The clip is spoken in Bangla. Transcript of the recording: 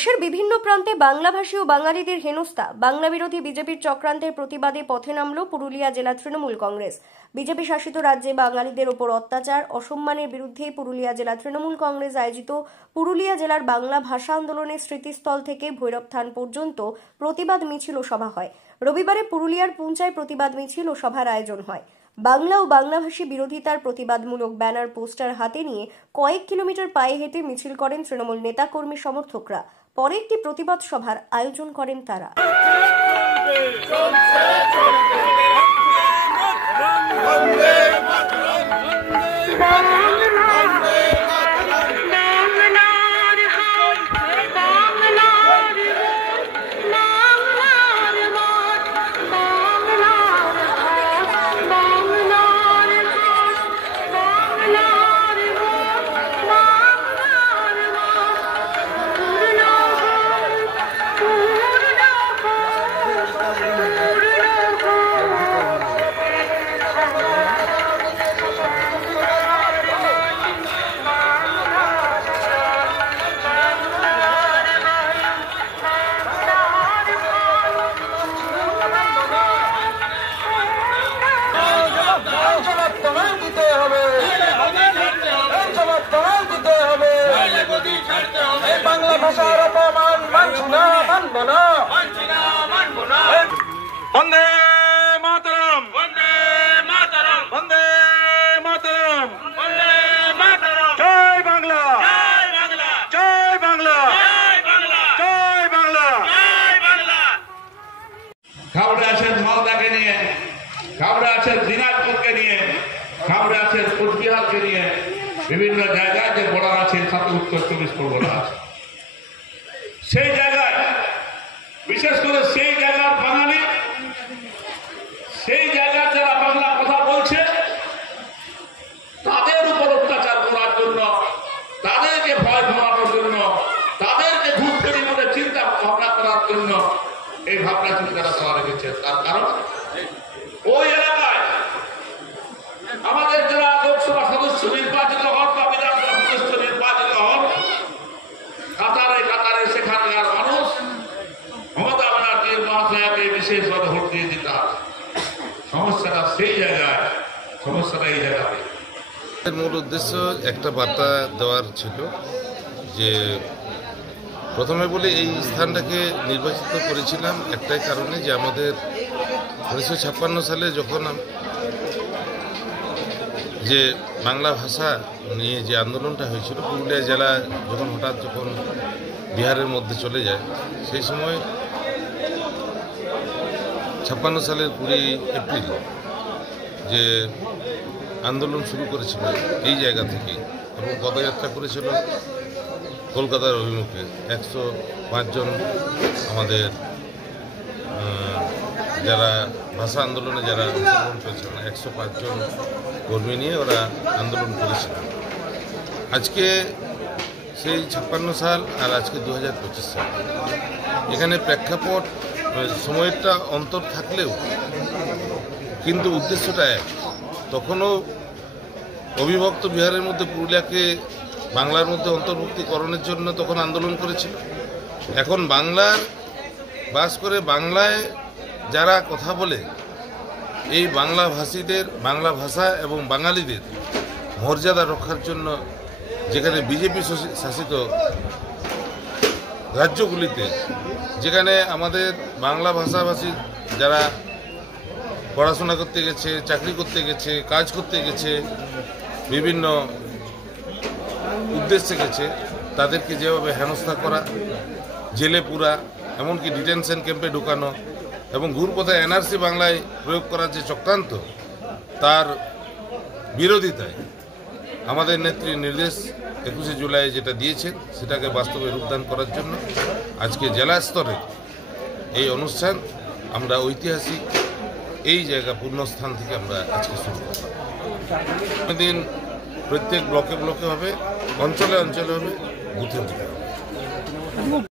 দেশের বিভিন্ন প্রান্তে বাংলাভাষী ও বাঙালিদের হেনস্থা, বাংলা বিরোধী বিজেপির চক্রান্তের প্রতিবাদে পথে নামল পুরুলিয়া জেলা তৃণমূল কংগ্রেস। বিজেপি শাসিত রাজ্যে বাঙালিদের ওপর অত্যাচার, অসম্মানের বিরুদ্ধে পুরুলিয়া জেলা তৃণমূল কংগ্রেস আয়োজিত পুরুলিয়া জেলার বাংলা ভাষা আন্দোলনের স্মৃতিস্থল থেকে ভৈরবথান পর্যন্ত প্রতিবাদ মিছিল ও সভা হয়। রবিবারে পুরুলিয়ার পুঞ্চায় প্রতিবাদ মিছিল ও সভার আয়োজন হয়। বাংলা ও বাংলাভাষী বিরোধিতার প্রতিবাদমূলক ব্যানার পোস্টার হাতে নিয়ে কয়েক কিলোমিটার পায়ে হেঁটে মিছিল করেন তৃণমূল নেতা কর্মী সমর্থকরা। পরে একটি প্রতিবাদ সভার আয়োজন করেন তারা। वंदे मातरम, वंदे मातरम, वंदे मातरम, वंदे मातरम। जय बांग्ला, जय बांग्ला, जय बांग्ला, जय बांग्ला, जय बांग्ला, जय बांग्ला। खबर आছেন মালদাকে নিয়ে, খবর আছে দিনাজপুরকে নিয়ে, খবর আছে কোচবিহারকে নিয়ে, বিভিন্ন জায়গায় যে বর্ডার আছে সাথে উত্তর 24 পরগনা আছে। সেই জায়গায় বিশেষ করে সেই জায়গার বাঙালি, সেই জায়গার যারা বাংলা কথা বলছে তাদের উপর অত্যাচার করার জন্য, তাদেরকে ভয় ঘুমানোর জন্য, তাদেরকে ঘুষখড়ি বলে চিন্তা ভাবনা করার জন্য এই ভাবনা চিন্তাটা করা রেখেছে। তার কারণ ওই এলাকায় আমাদের যারা লোকসভা সদস্য নির্বাচিত হন বা বিধানসভা সদস্য নির্বাচিত হন, কাতারে কাতারে সেখানকার মানুষ মমতা ব্যানার্জির মহাশয়াকে বিশেষভাবে ভোট দিয়ে দিতে হবে। সমস্যাটা সেই জায়গায়, সমস্যাটা এই জায়গাতে। মূল উদ্দেশ্য একটা বার্তা দেওয়ার ছিল যে প্রথমে বলে এই স্থানটাকে নির্বাচিত করেছিলাম একটাই কারণে যে আমাদের 1956 সালে যখন যে বাংলা ভাষা নিয়ে যে আন্দোলনটা হয়েছিল, পুরুলিয়া জেলা যখন বিহারের মধ্যে চলে যায়, সেই সময় 56 সালের 20 এপ্রিল যে আন্দোলন শুরু করেছিল এই জায়গা থেকে এবং পদযাত্রা করেছিল কলকাতার অভিমুখে 105 জন আমাদের যারা ভাষা আন্দোলনে যারা অংশগ্রহণ করেছিলেন 105 জন কর্মী নিয়ে ওরা আন্দোলন করেছিল। আজকে সেই 56 সাল আর আজকে 2025 সাল, এখানে প্রেক্ষাপট সময়টা অন্তর থাকলেও কিন্তু উদ্দেশ্যটা এক। তখনও অবিভক্ত বিহারের মধ্যে পুরুলিয়াকে বাংলার মধ্যে অন্তর্ভুক্তিকরণের জন্য তখন আন্দোলন করেছিল। এখন বাংলার বাস করে বাংলায় যারা কথা বলে এই বাংলা ভাষীদের, বাংলা ভাষা এবং বাঙালিদের মর্যাদা রক্ষার জন্য যেখানে বিজেপি শাসিত রাজ্যগুলিতে, যেখানে আমাদের বাংলা ভাষাভাষী যারা পড়াশোনা করতে গেছে, চাকরি করতে গেছে, কাজ করতে গেছে, বিভিন্ন উদ্দেশ্যে গেছে, তাদেরকে যেভাবে হেনস্থা করা, জেলে পুরা, এমনকি ডিটেনশন ক্যাম্পে ঢুকানো এবং ঘুরপথায় এনআরসি বাংলায় প্রয়োগ করার যে চক্রান্ত, তার বিরোধিতায় আমাদের নেত্রী নির্দেশ 21 জুলাই যেটা দিয়েছেন সেটাকে বাস্তবে রূপদান করার জন্য আজকে জেলা স্তরে এই অনুষ্ঠান আমরা ঐতিহাসিক এই জায়গা পূর্ণস্থান থেকে আমরা আজকে শুরু করলাম। দিন প্রত্যেক ব্লকে ব্লকে হবে, অঞ্চলে অঞ্চলে হবে, বুথে বুথে হবে।